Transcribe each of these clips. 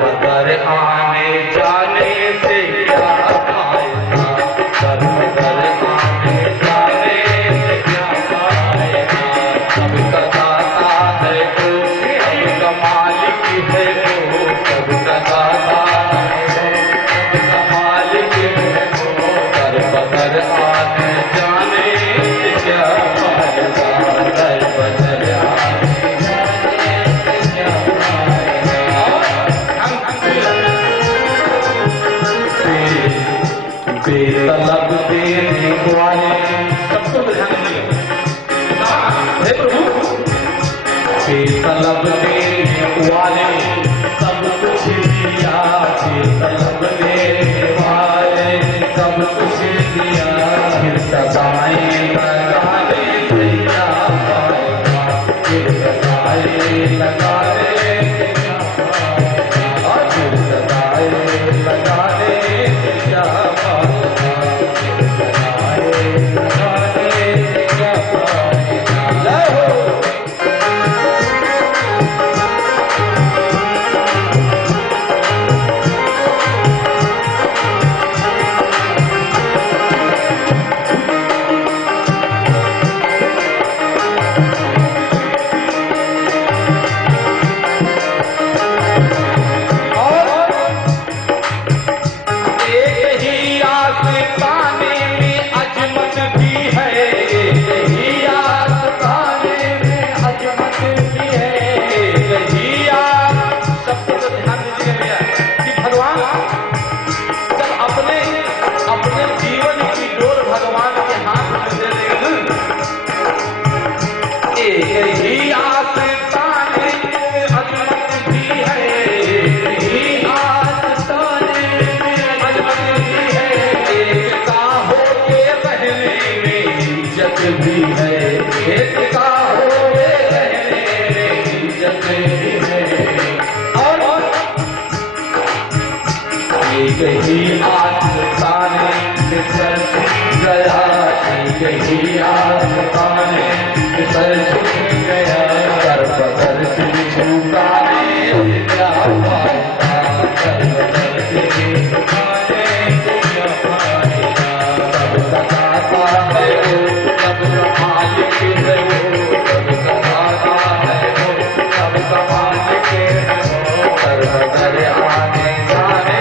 बदर आने जाने से क्या पाएगा, दर बदर आने जाने से क्या पाएगा। सबका दाता है वो, सबका मालिक है वो, सबका दाता है वो, सबका मालिक है वो। दर बदर आने जाने से क्या पाएगा, दर बदर आने जाने से क्या पाएगा। बेतलब देने वाले सबको ध्यान दिया हे प्रभु। बेतलब देने वाले सब कुछ दिया, बेतलब देने वाले सब कुछ दिया। फिर सदाएं लगाने से क्या पाएगा, फिर सदाएं लगाने से क्या पाएगा, फिर सदाएं लगाने से क्या पाएगा, फिर सदाएं लगाने से क्या पाएगा। जय हो। यही आत्माने बिसर गया, यही आत्माने बिसर गया। कर बदर से झुकाने से क्या पाएगा, कर बदर से झुकाने से क्या पाएगा। सबका दाता है वो, सबका मालिक है वो, सबका दाता है वो, सबका मालिक है वो। कर बदर आने जाने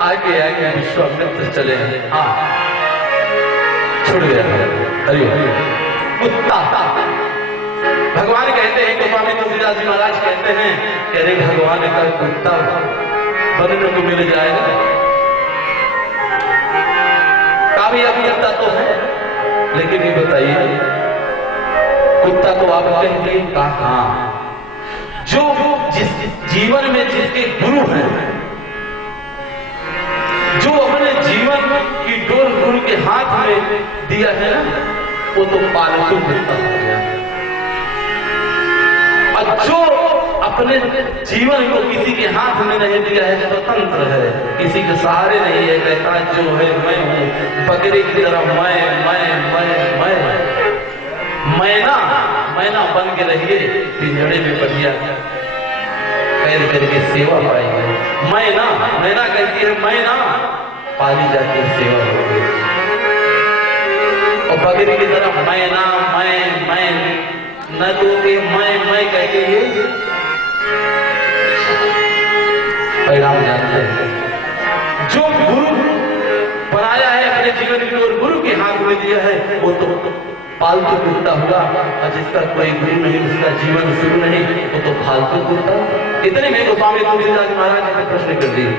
आगे आगे विश्वामित्र चले। हाँ छूट गया। हरिओम। कुत्ता, भगवान कहते हैं, गोस्वामी तुलसीदास जी महाराज कहते हैं कि अरे भगवान का कुत्ता बनने को मिल जाएगा, कामयाबियता तो है, लेकिन ये बताइए कुत्ता तो आप कहेंगे कहाँ? जो जिस जीवन में जिसके गुरु हैं, जो अपने जीवन की डोर गुरु के हाथ में दिया है ना, वो तो पालतू कुत्ता हो गया। और जो अपने जीवन को किसी के हाथ में नहीं दिया है, स्वतंत्र है, किसी के सहारे नहीं है, कहता जो है मैं हूं, बकरी की तरह मैना बन के रहिए, पिंजड़े में बढ़िया कैद करके सेवा पाएंगे। मैना कहती है मैना, पाली जाती है सेवा होगी। और बकरी की तरह मैना मैं न तो के मैं कहते हैं, पैगाम जानते हैं। जो गुरु बनाया है अपने जीवन की और गुरु के हाथ में दिया है, वो तो पालतू कुत्ता हुआ, और जिसका कोई गुरु नहीं, उसका जीवन शुरू नहीं, वो तो फालतू कुत्ता। इतने में गोस्वामी तुलसीदास महाराज ने प्रश्न कर दिए,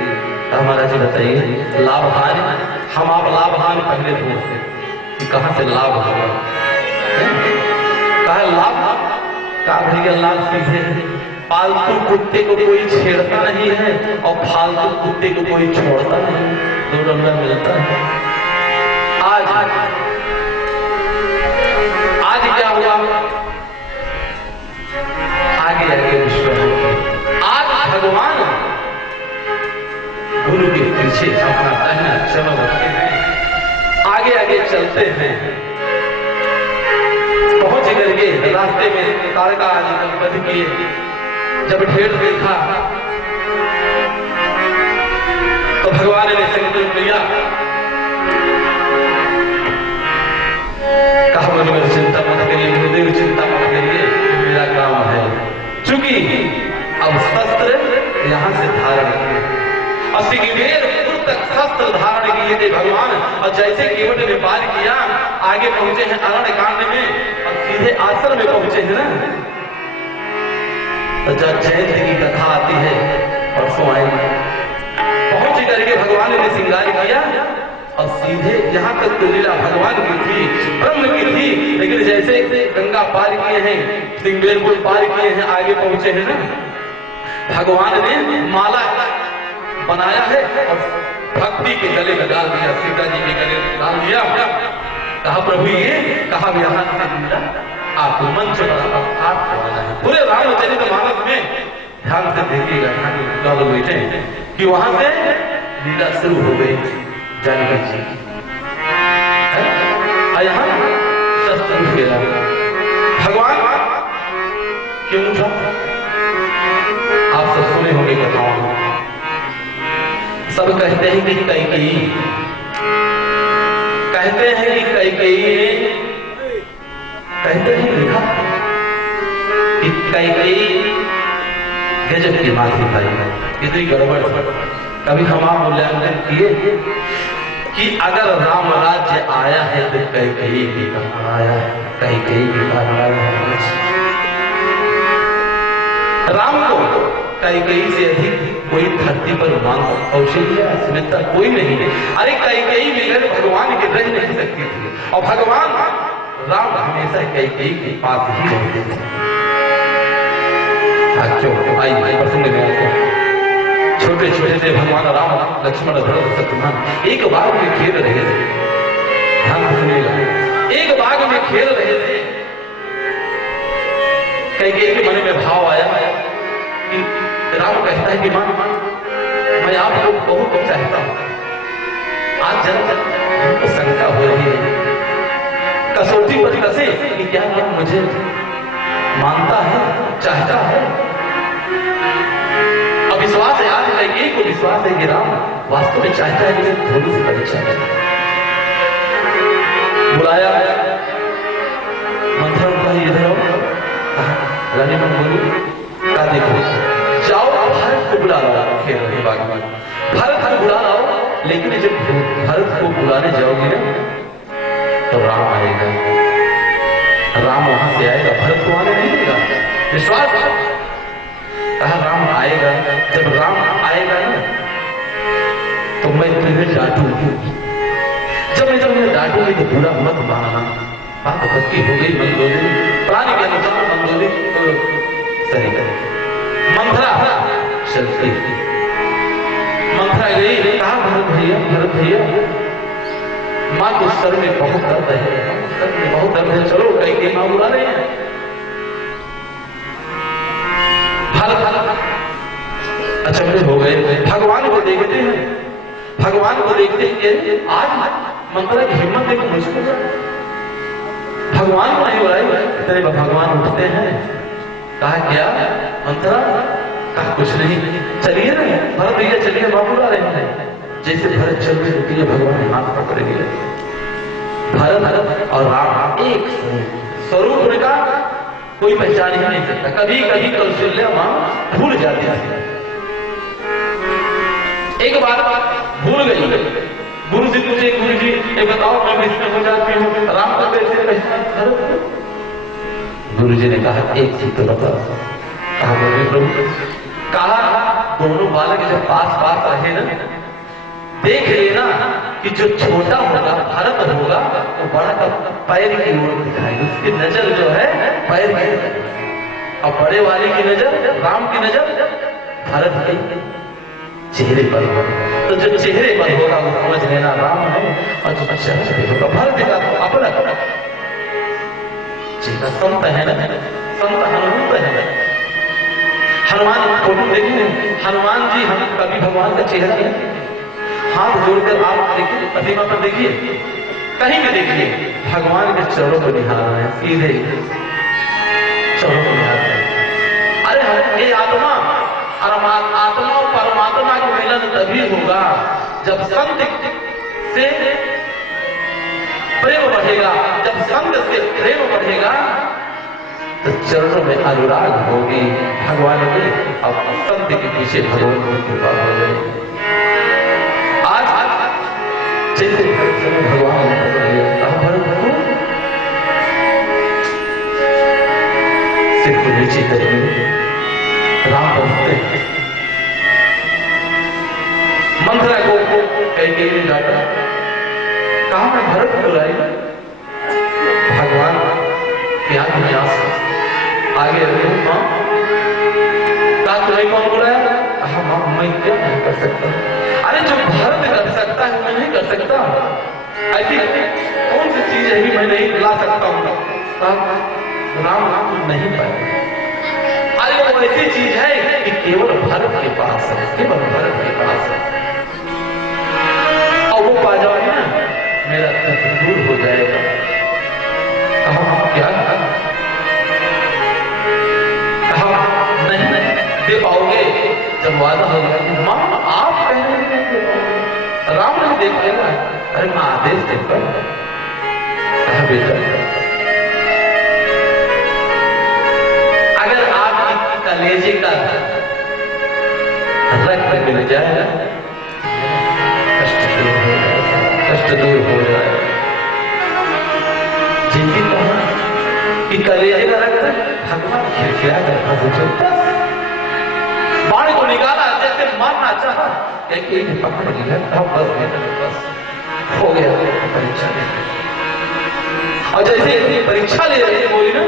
महाराज जी बताइए लाभ हानि, हम आप लाभ हानि पहले पूछते कि कहां से लाभ होगा? कहा लाभ का भैया लाभ सीधे पालतू कुत्ते को कोई छेड़ता नहीं है और फालतू कुत्ते को कोई छोड़ता नहीं, दोनों में मिलता है। आज क्या हुआ? आगे विश्व आज भगवान गुरु के पीछे अपना दाहिना चमक रखते हैं, आगे चलते हैं, पहुंच करके रास्ते में तारका आदि का वध किए। जब ढेर देखा तो भगवान ने संकल्प लिया, कहा मुझे चिंता मत करिए, गुरुदेव चिंता मत करिए, मेरा काम है। चूंकि अब शस्त्र यहां से धारण किए, 80 दूर तक शस्त्र धारण किए थे भगवान, और जैसे केवट ने पार किया, आगे पहुंचे हैं अरण्य कांड में, और सीधे आश्रम में पहुंचे हैं ना। तो जब जयंती की कथा आती है, परसों आएगी, पहुंच करके भगवान ने श्रृंगार किया, और सीधे यहां तक तो लीला भगवान की थी, ब्रह्म की थी, लेकिन जैसे गंगा पार किए हैं, सिंगेरपुर पार किए हैं, आगे पहुंचे हैं ना, भगवान ने माला बनाया है और भक्ति के गले में डाल दिया, सीता जी के गले में डाल दिया। कहा प्रभु ये कहा यहाँ से आप मंच पूरे रामचरितमानस में ध्यान से देखिएगा लोग बैठे कि वहां से लीला शुरू हो गई जानकी जी की, यहाँ शस्त्र फेरा भगवान क्यों था? आप सब सुने होंगे कथाओं, सब कहते हैं कि कैकेयी, कहते हैं कि कैकेयी ने, कहते हैं लिखा कि कैकेयी गजब की बात दिखाई, इतनी गड़बड़। कभी हम आप मूल्यांकन किए कि अगर राम राज्य आया है तो कैकेयी के कहां आया है? कैकेयी के कहां आया है? राम को कैकेयी से अधिक कोई धरती पर मान कौशल्या स्मिता कोई नहीं है। अरे कैकेयी बगैर भगवान के रह नहीं सकती थी, और भगवान राम हमेशा कैकेयी के पास ही रहते थे। क्यों आई प्रसंग में आते हैं, छोटे छोटे से भगवान राम लक्ष्मण भरत शत्रुघ्न एक बाग में खेल रहे थे, ध्यान सुनिएगा, एक बाग में खेल रहे थे। कैकेयी के मन में भाव आया कि राम कहता है कि मां मैं आपको बहुत चाहता हूं, आज जब शंका हो रही है, कसौटी पर कसे कि क्या राम मुझे मानता है, चाहता है। अब विश्वास है, आज कैकेयी को विश्वास है कि राम वास्तव में चाहता है मुझे थोड़ी सी परीक्षा है। बुलाया मंथन का इधर रानी मन बोली का देखो जाओ भारत को बुला लाओ, खेल रहे बाग में भारत को बुला लाओ, लेकिन जब भारत को बुलाने जाओगे ना तो राम आएगा, राम वहां से आएगा, भरत को आने नहीं देगा। विश्वास कहा राम आएगा, जब राम आएगा ना तो मैं तुम्हें डांटूंगी, जब मैं तुम्हें डांटूंगी तो बुरा मत मानना। बात पक्की हो गई। मंदोदरी प्राणी के अनुसार मंदोदरी तो सही करे। मंथरा चलती, मंथरा गई, कहा भरत भैया, भरत भैया माँ के सर में बहुत दर्द है, सर में बहुत दर्द है, चलो कहीं माँ बुला रहे हैं। अचंभे हो गए, भगवान को देखते हैं, भगवान को देखते हैं। आज मंथरा की हिम्मत देखो मुझको, भगवान को नहीं बुलाए, तेरे भगवान उठते हैं। कहा क्या मंथरा? कहा कुछ नहीं, चलिए ना भरत भैया, चलिए माँ बुला रहे हैं। जैसे भरत चल रहे होती है, भगवान हाथ पकड़ लिए। भरत और राम एक स्वरूप उनका कोई पहचान ही नहीं सकता। कभी कभी कौशल्या मां भूल जाती है। एक बार भूल गई, गुरु जी तुझे, गुरु जी ये बताओ मैं इसमें हो जाती हूँ, राम को कैसे पहचान? गुरु जी ने कहा एक चीज तो बता। कहा प्रभु? कहा दोनों बालक जब पास पास रहे ना, देख लेना कि जो छोटा होगा भरत होगा वो बड़ा का पैर की ओर दिखाएगा, उसकी नजर जो है पैर की, और बड़े वाले की नजर, राम की नजर भरत के चेहरे पर होगा। तो जो चेहरे पर होगा वो समझ लेना राम है, और जो चेहरे पर होगा भरत का अपना चेहरा। संत है ना, संत हनुमंत है। हनुमान फोटो देखिए, हनुमान जी हम कभी भगवान का चेहरा नहीं, हाथ जोड़कर आप देखिए, प्रतिमा पर देखिए, कहीं भी देखिए, भगवान के चरणों को निहार है, सीधे चरणों को निहार है। अरे ये आत्मा आत्मा और परमात्मा का मिलन तभी होगा जब संत से प्रेम बढ़ेगा, जब संत से प्रेम बढ़ेगा तो चरणों में अनुराग होगी भगवान के, अब संत के पीछे भगवान की कृपा हो जाएगी। जैसे भगवान सिर को नीचे करिए, राम पहुंचते। मंथरा को कई ने डांटा, कहा मैं भरत बुलाई, भगवान की आंख में आंसू आगे रखे। मां कहा तुम्हें कौन बुलाया? कहा मां मैं क्या नहीं कर सकता। अरे जो भरत कर सकता है मैं नहीं कर सकता, ऐसी कौन सी चीज है कि मैं नहीं दिला सकता हूं? राम राम नहीं पाए। अरे वो ऐसी चीज है कि केवल भरत के पास है, केवल भरत के पास है, और वो पा जाए ना मेरा दर्द दूर हो जाएगा। कहा क्या? कहा नहीं दे पाओगे। जब वादा हो गया, मां आप कह रहे हैं राम नहीं देख लेगा। अरे मां आदेश देकर, कहा बेटा अगर आपकी कलेजे का रक्त मिल जाए, कष्ट दूर हो जाए। जिनकी कहा कि कलेजे का रक्त भगवान खिलखिला कर बाण को निकाला, जैसे मारना चाहा, पकड़ लिया, बस हो गया परीक्षा। और जैसे परीक्षा ले रहे बोली ना,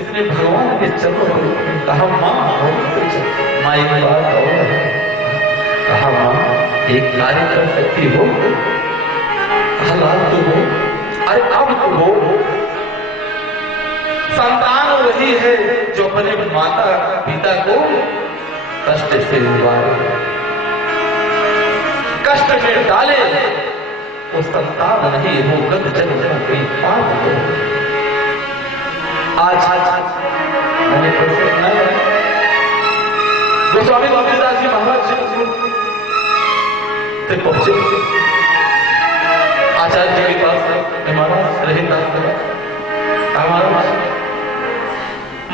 इसने भगवान के चरणों पर कहा मां मां एक बात और है। कहा मां एक कार्य कर सकती हो? कहा लाल तो हो। अरे अब तो हो। संतान वही है जो अपने माता पिता को कष्ट से उबारे, कष्ट में डाले, वो संतान नहीं, वो गत जन्म की पाप हो। आज मैंने सुना गोस्वामी गोविंददास जी महाराज से पहुंचे आचार्य जी के पास, महाराज रहे हमारा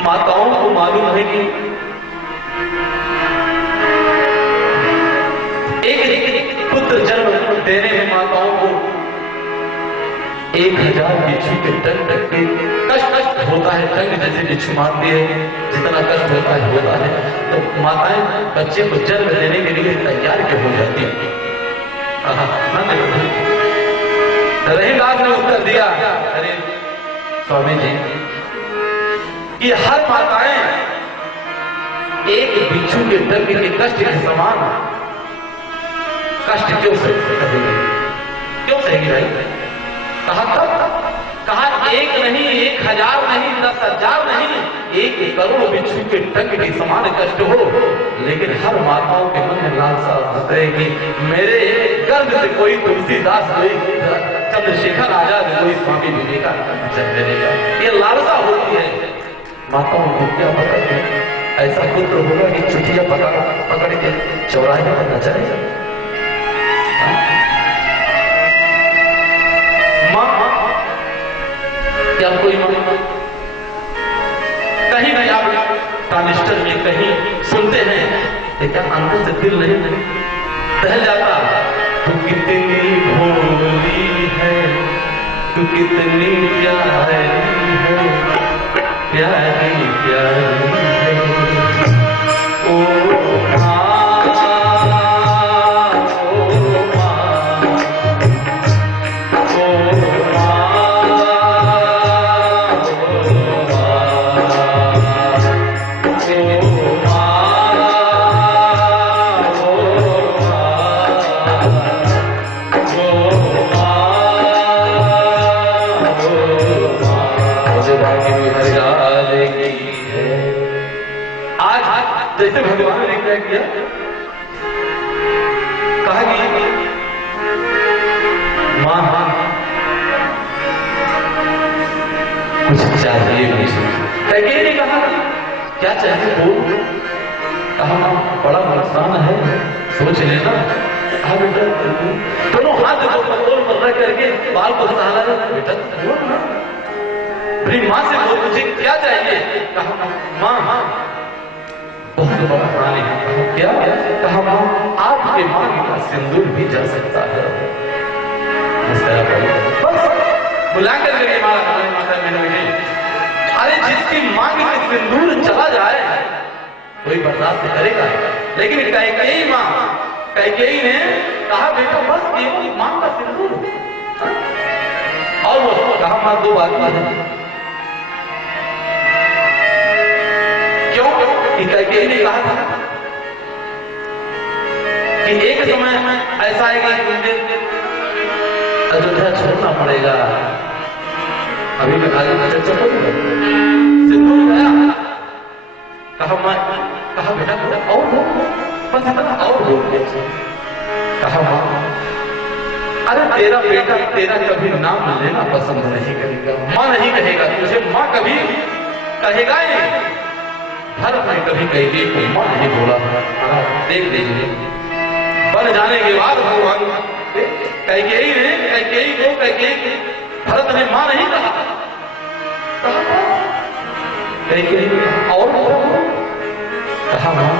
माताओं को मालूम है कि एक पुत्र जन्म देने में माताओं को 1000 बिच्छू के डंक के कष्ट होता है, डंक जैसे बिच्छू मारती है, जितना कष्ट होता है तो माताएं बच्चे को जन्म देने के लिए तैयार क्यों हो जाती है? रहीमदास ने उत्तर दिया, अरे स्वामी जी, कि हर माताएं एक बिच्छू के डंक के कष्ट के समान कष्ट क्यों सहेगी भाई? कहा एक नहीं, 1000 नहीं, 10,000 नहीं, 1 करोड़ बिच्छू के डंक के समान कष्ट हो, लेकिन हर माताओं के मन में लालसा होता है कि मेरे गर्भ से कोई तुलसीदास, कोई चंद्रशेखर आजाद, कोई स्वामी विवेकानंद जन्म लेगा। ये लालसा होती है माताओं को। क्या पता ऐसा पुत्र होगा कि चुटिया पकड़ के चौराहे पर नचाएगा। माँ क्या कोई कहीं नहीं, आप ट्रांजिस्टर में कहीं सुनते हैं, क्या अंदर से दिल नहीं दहल जाता? तू कितनी भोली है, तू कितनी प्यारी है, प्यारी प्यारी है, ओ जैसे भगवान ने क्या किया, कहा कि मां कुछ चाहिए मुझे। कैकेयी ने कहा क्या चाहिए बोल? कहा मां बड़ा नुकसान है, सोच लेना। कहा बेटा दोनों हाथ को कपोल पर रख करके बाल को सहारा बेटा मेरी मां से बोल मुझे क्या चाहिए? कहा मां बहुत बड़ा प्राणी है। क्या? कहा मां आपके मांग का सिंदूर भी जा सकता है। बुला कर मेरी माता मैंने, अरे जिसकी मांग में सिंदूर चला जाए कोई बर्दाश्त करेगा, लेकिन कैकेयी ने कहा बेटा बस केवल मांग का सिंदूर। और वो कहा मां 2 बात है। क्यों? कैकेयी ने कहा था कि एक समय ऐसा आएगा कि मुझे अयोध्या छोड़ना पड़ेगा। अभी मैं आगे चर्चा करूंगा। सिंदूर गया, कहा बेटा और हो, और हो। कहा मां अरे तेरा बेटा तेरा कभी नाम लेना पसंद नहीं करेगा, मां नहीं कहेगा तुझे, मां कभी कहेगा ही नहीं। भरत ने कभी कैकेयी को मां नहीं बोला। देख लीजिए बन जाने के बाद भगवान कैकेयी भरत ने मां नहीं कहा। कैकेयी और कहा मां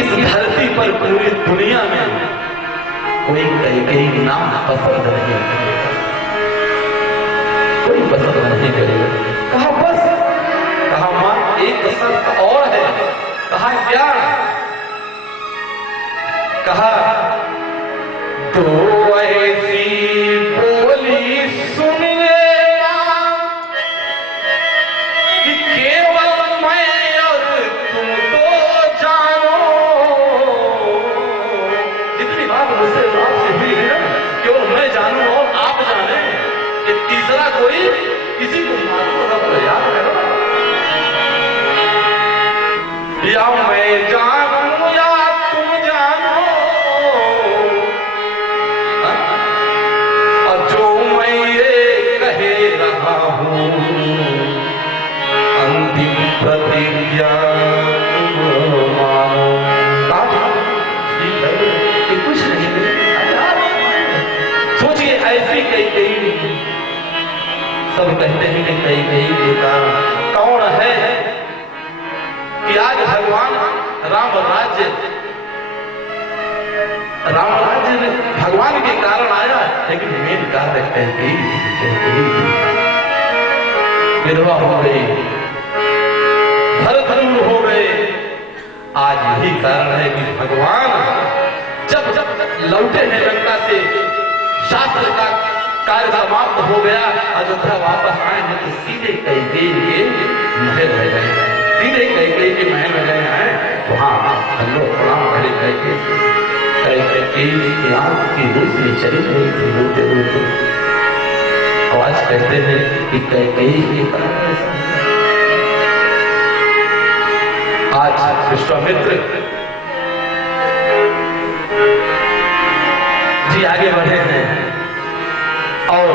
इस धरती पर पूरी दुनिया में कोई कैकेयी नाम पसंद नहीं करेगा, कोई पसंद नहीं करेगा। कहा बस। कहा मां एक शर्त और है। कहा क्या? कहा 2 ऐसी बोली सुन लेना कि केवल मैं और तुम तो जानो। जितनी बात मुझसे आपसे हुई है ना, केवल मैं जानूं और आप जाने, कि तीसरा कोई किसी को मालूम होगा तो याद करो। या मैं जानूं या तुम जानो, और जो मैं ये कहे रहा हूं अंतिम प्रतिज्ञा मानो। कि कुछ नहीं। सोचिए ऐसी कैकेयी, सब कहते हैं कि कैकेयी का कौन है कि आज भगवान राम राज्य में भगवान के कारण आया है। लेकिन मेन कार्य कैकेयी विधवा हो गई, भरत दूर हो गए। आज यही कारण है कि भगवान जब जब लौटे हैं लंका से, शास्त्र का कार्य समाप्त हो गया, अयोध्या वापस आए हैं तो सीधे कैकेयी के महल में गए, सीधे कैकेयी के महल में गए हैं। वहां हम लोग प्रणाम करे कैकेयी की आंख की रोशनी चली गई थी रोते रोते। आज कहते हैं कि कैकेयी के कारण आज विश्वामित्र जी आगे बढ़े हैं और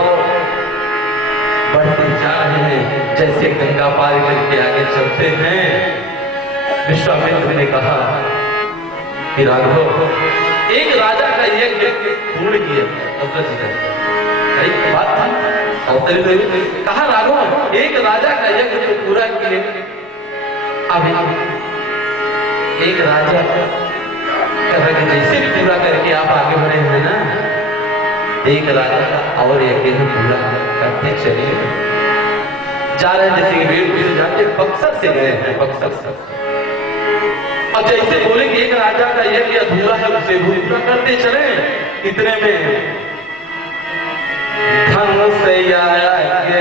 बढ़ते जा रहे हैं। जैसे गंगा पार करके आगे चलते हैं, विश्वामित्र ने कहा कि राघव, एक राजा का यज्ञ पूर्ण किया, एक बात थी कहा राघव, एक राजा का यज्ञ तो पूरा किए, अभी एक राजा कहा जैसे पूरा करके आप आगे बढ़े हैं ना, एक राजा का और यज्ञ पूरा करते चले जा रहे हैं। जैसे वीरपुर से जाके बक्सर से गए हैं, बक्सर से, और जैसे बोले कि एक राजा का यज्ञ अधूरा है उसे पूरा करते चले, इतने में धनुष यज्ञ,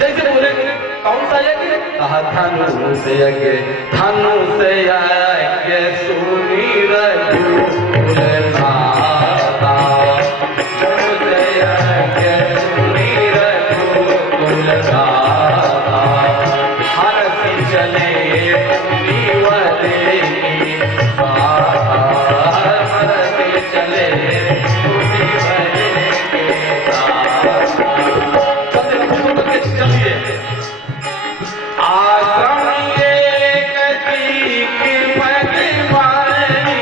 जैसे बोले कौन सा यज्ञ, कहा धनुष यज्ञ, धनुष यज्ञ सुनी रघुकुल नाथा, धनुष यज्ञ सुनी रघुकुल नाथा, हरसी चले मुनिवरे की गाथा, हरसी चले मुनिवरे की गाथा। चलिए आश्रम एक दीक भगवानी,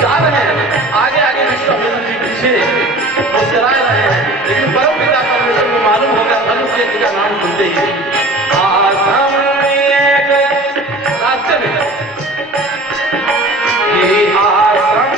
जा रहे हैं आगे आगे, विश्वामित्र जी पीछे मुस्कुरा रहे हैं, लेकिन परम पिता परमेश्वर को मालूम होगा धनुष यज्ञ का नाम सुनते ही आश्रम एक रास्ते में आश्रम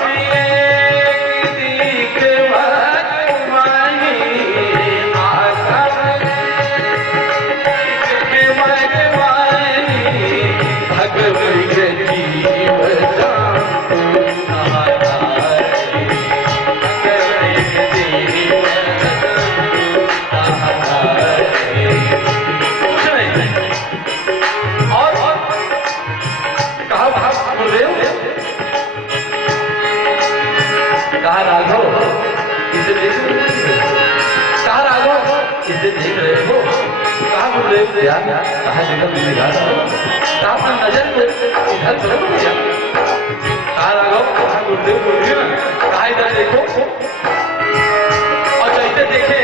देख रहे हो, कहा गुरुदेव कहा जगह तुमने कहा अपना नजर को इधर तरफ दिया, कहा राघव, कहा गुरुदेव बोलिए ना, कहा इधर देखो, और जैसे देखे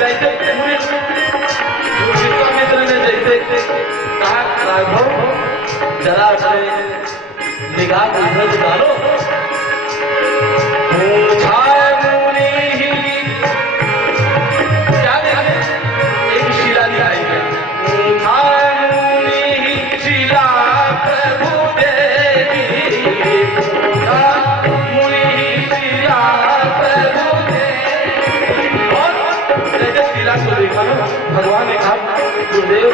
जैसे पूरे विश्वामित्र ने जैसे कहा राघव जरा अपने निगाह इधर डालो, क्या देखे एक शिला दिखाई गई, शिला प्रभु देवी, मुनि शिला प्रभु देवी, और जैसे शिला को देखा ना, भगवान ने कहा गुरुदेव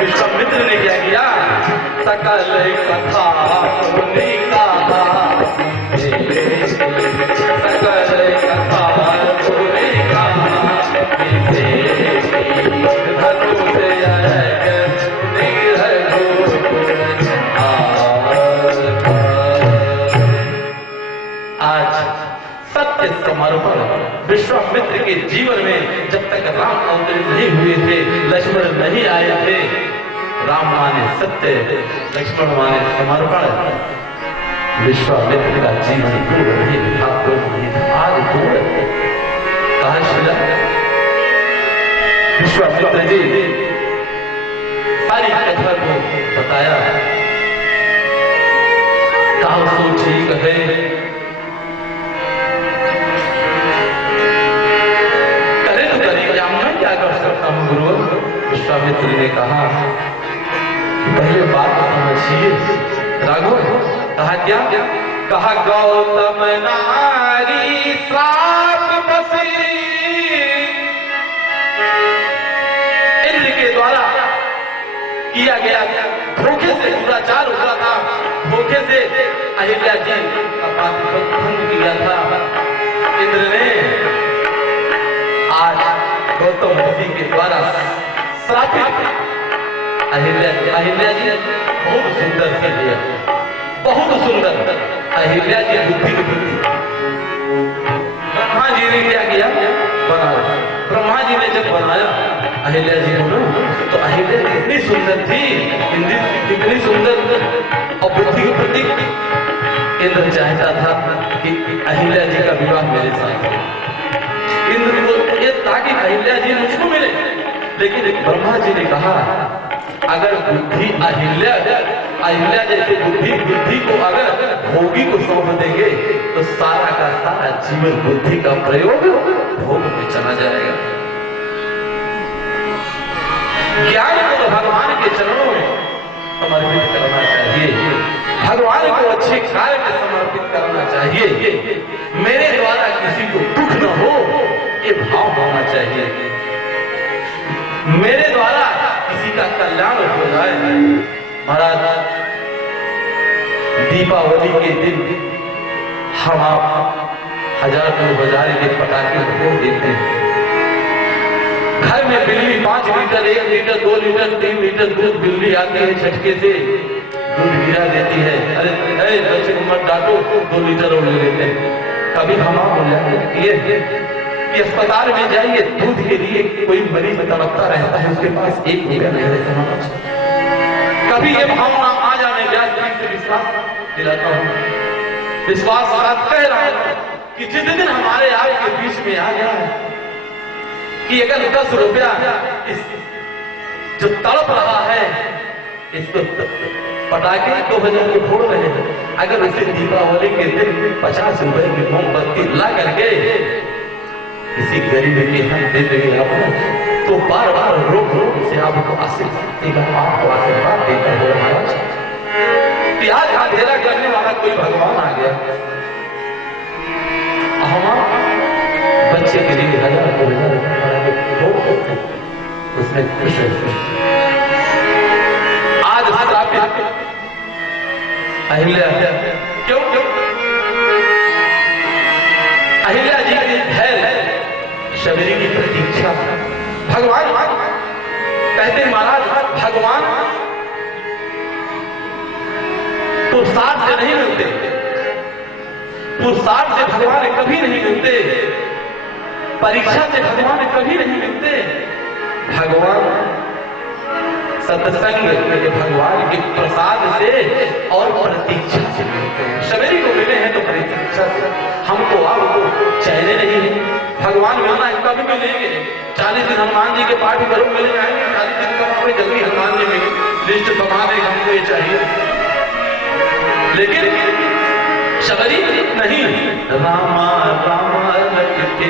विश्वामित्र ने क्या किया, सकल कथा मुनि कहा, सकल कथा मुनि कहा, धनुष यज्ञ सुनी रघुकुल नाथा। आज सत्य समर्पण विश्वामित्र के जीवन में जब तक राम अवतरित नहीं हुए थे, लक्ष्मण नहीं आए थे, राम माने सत्य, लक्ष्मण माने समर्पण, विश्वामित्र का जीवन पूर्ण नहीं था, पूर्ण नहीं था, आज पूर्ण है। कहा शिला विश्वामित्र जी सारी कथा को बताया, कहा उसको ठीक है, करे तो करे क्या, मैं क्या जिए। राघव कहा क्या? कहा गौतम नारी श्राप बसी, इंद्र के द्वारा किया गया धोखे से दुराचार हुआ था, धोखे से अहिल्या जी का पातिव्रत्य भंग किया था। इंद्र ने आज गौतम ऋषि के द्वारा श्रापित अहिल्या जी बहुत सुंदर से दिया, बहुत सुंदर अहिल्या जी बुद्धि की बुद्धि। ब्रह्मा जी ने क्या किया? बनाया। ब्रह्मा जी ने जब बनाया अहिल्या जी को, तो अहिल्या कितनी सुंदर थी, कितनी सुंदर और बुद्धि की प्रतीक। इंद्र चाहता था कि अहिल्या जी का विवाह मेरे साथ हो। इंद्र को ये था कि अहिल्या जी मुझको मिले, लेकिन ब्रह्मा जी ने कहा अगर बुद्धि अहिल्या जैसे बुद्धि को अगर भोगी को सौंप देंगे तो सारा का सारा जीवन बुद्धि का प्रयोग भोग में चला जाएगा। ज्ञान को भगवान के चरणों में समर्पित करना चाहिए, भगवान को अच्छे कार्य में समर्पित करना चाहिए। मेरे द्वारा किसी को दुख न हो ये भाव होना चाहिए, मेरे द्वारा किसी का कल्याण हो जाए। महाराज दीपावली के दिन हम आप 1000 के पटाखे फोड़ देते हैं, घर में बिल्ली 5 लीटर 1 लीटर 2 लीटर 3 लीटर दूध बिल्ली आती है, झटके से दूध गिरा देती है। अरे बच्चे को मत डांटो, 2 लीटर और ले लेते हैं। कभी हम आप बोल जाते कि अस्पताल में जाइए, दूध के लिए कोई मरीज तड़पता रहता है, उसके पास 1 रुपया नहीं रहता। कभी ये भावना आ जाने जाए से विश्वास दिलाता हूँ, विश्वास कह रहा है कि जिस दिन हमारे आपके बीच में आ गया है कि अगर 10 रुपया जो तड़प रहा है इसको पटाखे 2000 के फोड़ रहे हैं, अगर उसे दीपावली के दिन 50 रुपए की मोमबत्ती ला करके किसी गरीब के हम दे देंगे आप, तो बार बार रोक से आपको आपको आशीर्वाद देता हो। प्याज अंधेरा करने वाला कोई भगवान आ गया, हम बच्चे के लिए 1000-2000 उसमें खुश है। आज अहिल्या क्यों अहिल्या जी की धैर्य शबरी की प्रतीक्षा। भगवान कहते महाराज भगवान पुरुषार्थ से नहीं मिलते, पुरुषार्थ से भगवान कभी नहीं मिलते, परीक्षा से भगवान कभी नहीं मिलते। भगवान सत्संग भगवान के प्रसाद से और प्रतीक्षा से मिलते हैं। शबरी को मिले हैं तो प्रतीक्षा से, हमको आपको चैन नहीं है। भगवान मिलना है कभी मिलेंगे, 40 दिन हनुमान जी के पाठ करो मिल जाएंगे, 40 दिन का आपको जल्दी हनुमान जी मिले, लिस्ट बना देगा हमको ये चाहिए। लेकिन शबरी नहीं, रामा रामा लखते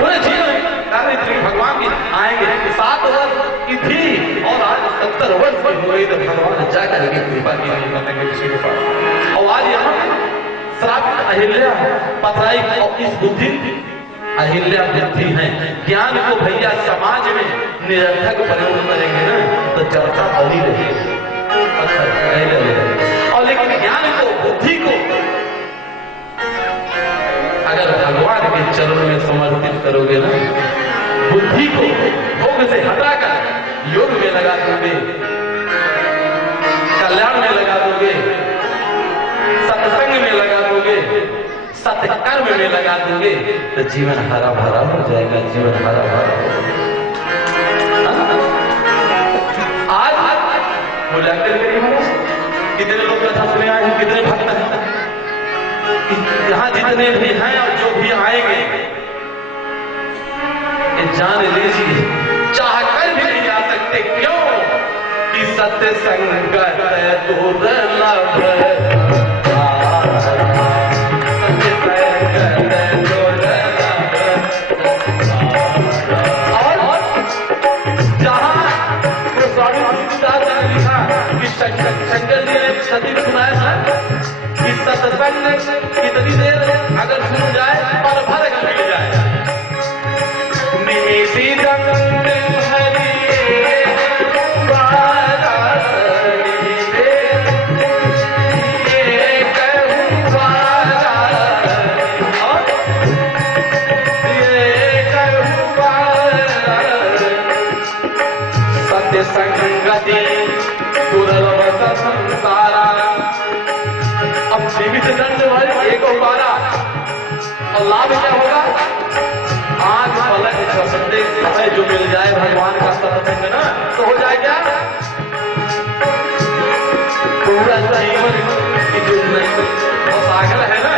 पूरे जीवन भगवान की आएंगे। 7 वर्ष की थी और आज 70 वर्ष की हो गई, तो भगवान जाकर के कृपा की नहीं बनेंगे किसी के पास। और आज यहाँ श्रापित अहिल्या पथराई और इस बुद्धि अहिल्या बुद्धि है। ज्ञान को भैया समाज में निरर्थक प्रयोग करेंगे ना तो चर्चा बनी रहेगी, और लेकिन ज्ञान को बुद्धि को अगर भगवान के चरणों में समर्पित करोगे ना, बुद्धि को भोग से हटाकर योग में लगा दोगे, कल्याण में लगा दोगे, सत्संग में लगा दोगे, सत्कर्म में लगा दोगे, तो जीवन हरा भरा हो जाएगा, जीवन हरा भरा हो जाएगा। आज मूल्यांकन करिए महाराज, कितने लोग कथा सुने आए हैं, कितने भक्त हैं यहाँ, जितने भी हैं और जो भी आएंगे जान लीजिए चाह कर भी नहीं आ सकते। क्यों कि सत्संग और जहां स्वामी लिखा कि अगर सुन जाए और भर मिल जाए। निमिषी दंड हरिये बारा ये कहूँ बारा ये कहूँ बारा सत्य संगति दुर्लभ संसारा। अब निमिष दंड वाले एक बारा और लाभ क्या होगा? आज पलक झपकते समय जो मिल जाए भगवान का सत्संग ना तो हो जाए क्या? पूरा जीवन की जो सागर है ना,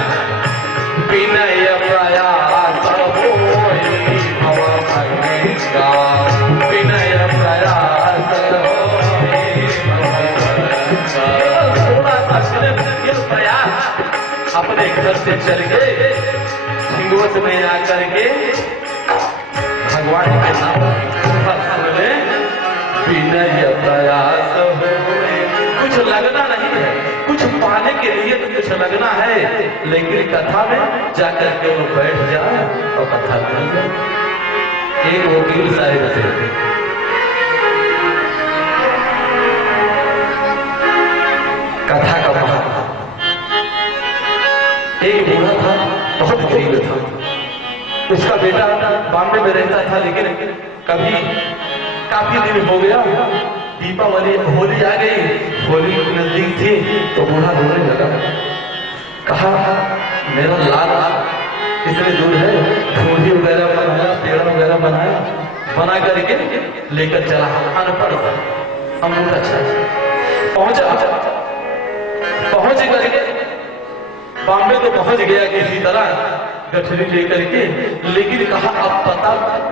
विनय प्रयास होई भव भगेगा, विनय प्रयास होई भव भगेगा। थोड़ा सा सिर्फ प्रयास अपने घर से चल गए हिंगोत में आकर के भगवान के नाम सुने, विनय प्रयास हो। कुछ लगना नहीं है, कुछ पाने के लिए तो कुछ लगना है, लेकिन कथा में जाकर के वो बैठ जाए और कथा कर जाए। एक वकील साहब थे, कथा का महत्व। एक बूढ़ा था, बहुत गरीब था, उसका बेटा बॉम्बे में रहता था, लेकिन कभी काफी दिन हो गया, दीपावली होली आ गई, होली नजदीक थी तो बूढ़ा रोने लगा। कहा मेरा लाल इतने दूर है, धूली वगैरह बनाया, पेड़ वगैरह बनाया, बना करके लेकर चला। अनपढ़ हम बहुत अच्छा पहुंच करके बॉम्बे तो पहुंच गया किसी तरह गठरी लेकर के, लेकिन कहा अब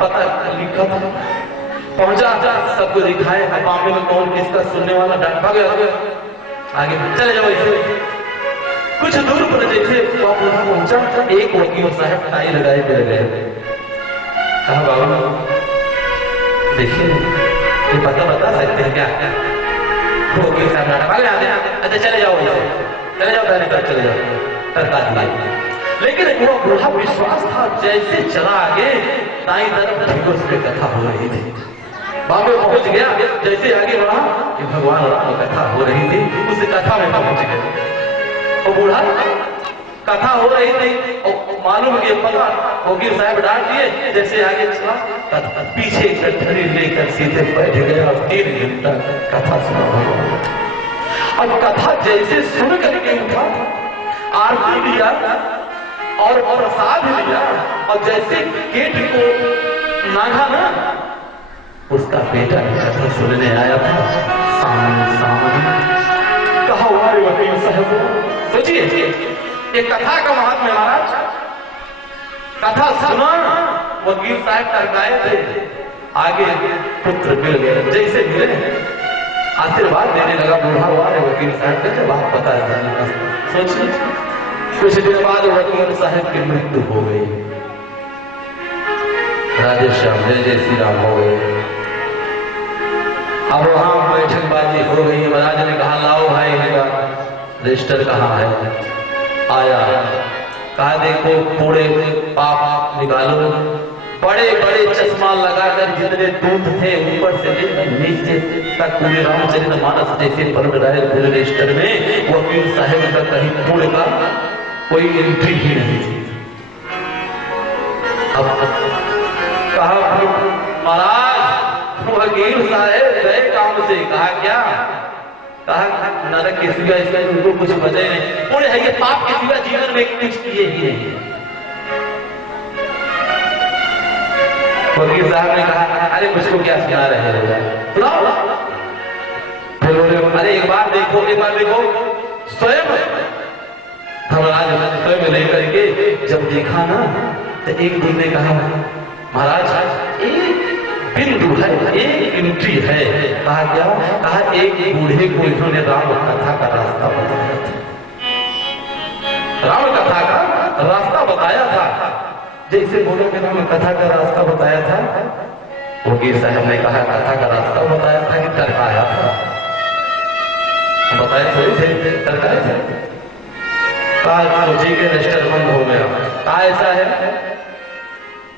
पता लिखा था। पहुंचा सबको दिखाए बॉम्बे में कौन किसका सुनने वाला डंडा गया, आगे चले जाओ। इसे कुछ दूर पर जैसे पहुंचा, एक वकील साहब टाई लगाए फिर गए। कहा बाबू देखिए ये बता सकते हैं क्या? वकील साहब अच्छा चले जाओ पहले कर चले जाओ सरकार। लेकिन वो बूढ़ा विश्वास था, जैसे चला आगे दाई तरफ ठीक उसकी कथा हो रही थी। बॉम्बे पहुंच गया, जैसे आगे बढ़ा कि भगवान राम कथा हो रही थी, उस कथा में पहुंच गए। और बूढ़ा कथा हो रही थी और मालूम कि पता वकील साहब डांट दिए, जैसे आगे चला पीछे गठरी लेकर सीधे बैठ गया और 3 घंटा कथा सुना भगवान। अब कथा जैसे सुन करके उठा, आरती लिया और प्रसाद लिया, और जैसे गेट को नागा ना, उसका बेटा कथा सुनने आया था सामने। कहा हमारे वकील साहब सोचिए ये कथा का महात्मा है महाराज। कथा सुना, वकील साहब टरकाए थे, आगे पुत्र मिल गए, जैसे मिले आशीर्वाद देने लगा बूढ़ा हुआ है। वकील साहब कहते बात पता है। सोचिए कुछ दिन बाद वकील साहब की मृत्यु हो गई, राधे श्याम जय जय श्री राम हो गए। अब वहां बैठकबाजी हो गई। महाराज ने कहा लाओ भाई मेरा रजिस्टर कहाँ है? आया, कहा देखो पूरे पाप निकालो। बड़े बड़े चश्मा लगाकर जितने दूत थे ऊपर से लेकर नीचे तक पूरे रामचरितमानस जैसे पलट रहे पूरे रजिस्टर में। वकील साहब का कहीं पूरे का कोई एंट्री ही नहीं थी। अब कहा महाराज वकील साहब गए काम से। कहा क्या? कहा नरक के सिवा इसका उनको कुछ बचे नहीं, पूरे है ये पाप के सिवा जीवन में कुछ किए ही नहीं। वकील साहब ने कहा अरे मुझको क्या सुना रहे हो? अरे एक बार देखो स्वयं महाराज स्वयं लेकर के जब देखा ना तो एक दिन ने कहा महाराज एक बिंदु है, एक गिनती है। कहा क्या? कहा एक बूढ़े को इन्होंने राम कथा का रास्ता बताया था, राम कथा का रास्ता बताया था। जैसे बोलो कि राम कथा का रास्ता बताया था, वकील साहब ने कहा कथा का रास्ता बताया था कि टरकाया था? बताया थे टरकाया था। सोची के रजिस्टर बंद हो गया। कहा ऐसा है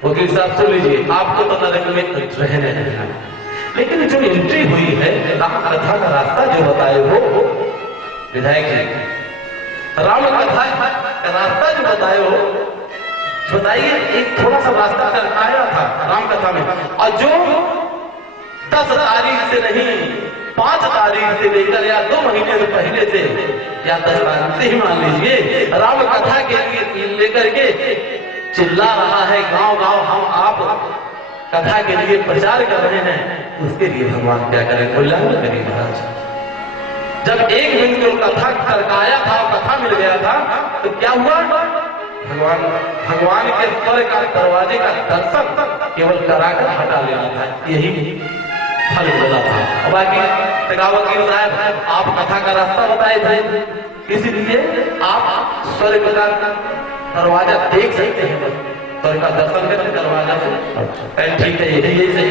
वकील साहब सुन लीजिए, आपको तो नरक में रहने हैं, लेकिन जो एंट्री हुई है राम कथा का रास्ता जो बताए हो विधायक जी, राम कथा का रास्ता जो बताए हो बताइए। एक थोड़ा सा रास्ता आया था राम कथा में, और जो 10 तारीख से नहीं 5 तारीख से लेकर या 2 महीने से पहले से या 10 तारीख से ही मान लीजिए राम कथा के लिए लेकर के चिल्ला रहा है गांव गांव, हम आप कथा के लिए प्रचार कर रहे हैं, उसके लिए भगवान क्या करें, कल्याण करें महाराज। जब एक दिन को कथा करकाया था, कथा मिल गया था, तो क्या हुआ, भगवान के स्वर का दरवाजे का दर्शन केवल कराकर हटा लेना था, यही फल मिला था। बाकी वकील साहब आप कथा का रास्ता बताए थे, इसीलिए आप स्वर्ग का दरवाजा देख सकते हैं, स्वर्ग का दर्शन करें दरवाजा से। ठीक है, यही सही।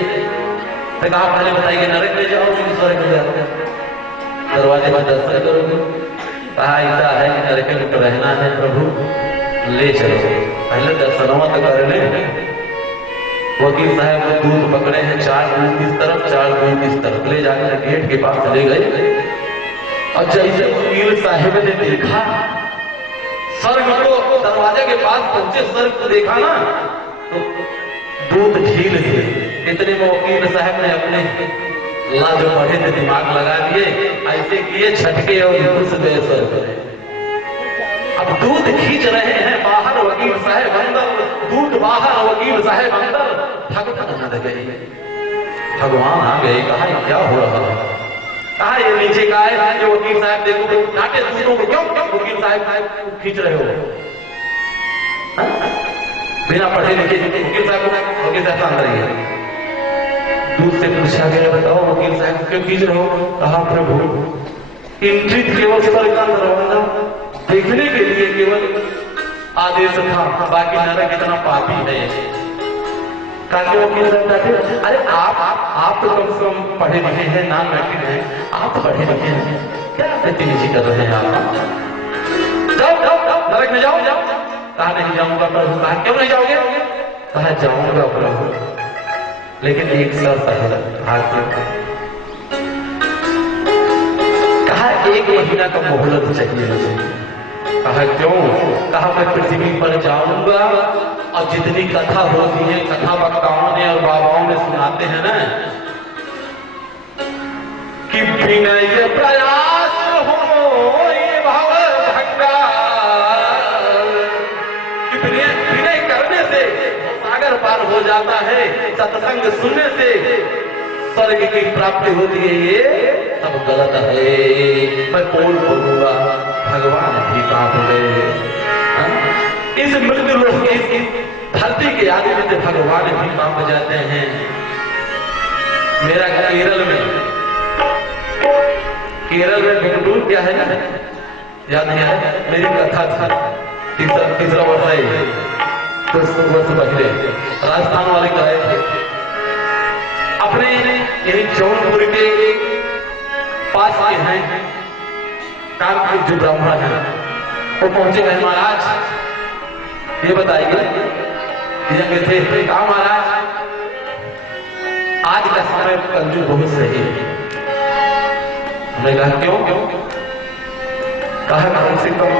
आप पहले बताइए नरक में जाओगे स्वर्ग में जाओगे, दरवाजे में दर्शन करोगे। कहा ऐसा है कि नरक में रहना है प्रभु, ले चलो पहले दर्शनों तो कर ले। वकील साहब ने दूध पकड़े हैं, 4 दूध इस तरफ 4 दूध इस तरफ, ले जाकर गेट के पास चले गए। और जैसे वकील साहब ने देखा स्वर्ग को, दरवाजे के पास पहुंचे, स्वर्ग को देखा ना, तो दूध झील से इतने में वकील साहब ने अपने जो पढ़े थे दिमाग लगा दिए, ऐसे किए छटके और घुस गए स्वर्ग में। अब दूध खींच रहे हैं बाहर, वकील साहब अंदर, दूध बाहर वकील साहब अंदर, थक थक गए। भगवान आ गए, कहा क्या हो रहा है, कहा ये नीचे का है जो वकील साहब, देखो काटे दूधों को, क्यों वकील साहब खींच रहे हो, बिना पढ़े लिखे वकील साहब, वकील साहब अंदर ही है। दूध से पूछा गया, बताओ वकील साहब क्यों खींच रहे हो, कहा प्रभु एंट्री केवल स्वर्ग का दरवाजा देखने के लिए केवल आदेश था, बाकी नरक इतना पापी है। ताकि वकील साहब कहते, अरे आप तो कम से कम पढ़े लिखे हैं, नाम मैट्रिक हैं, आप पढ़े लिखे हैं, क्या बदतमीजी कर रहे हैं आप, जाओ नरक में जाओ। कहा नहीं जाऊंगा प्रभु। कहा क्यों नहीं जाओगे, कहा जाऊंगा प्रभु, लेकिन एक शर्त है। कहा 1 महीना का मोहलत चाहिए मुझे। कहा क्यों, कहा मैं पृथ्वी पर जाऊंगा और जितनी कथा होती है, कथा वक्ताओं ने और बाबाओं ने सुनाते हैं ना, कि विनय प्रयास हो ये भव भंगा, विनय करने से सागर पार हो जाता है, सत्संग सुनने से स्वर्ग की प्राप्ति होती है, ये सब गलत है। मैं बोल बोलूंगा, भगवान भी कांप गए। इस मृत्यु लोक की धरती के आदमी से भगवान भी कांप जाते हैं। मेरा केरल में बेंगलुरु क्या है ना, याद नहीं है, मेरी कथा था तीसरा वर्ष है, कुछ वर्ष पहले राजस्थान वाले गए थे, अपने यही जौनपुर के पास के हैं कानपुर, जो ब्राह्मण है वो पहुंचे गए, महाराज ये बताइए थे, कहा महाराज आज का समय कलयुग बहुत सही है। हमने कहा क्यों, कहा कम से कम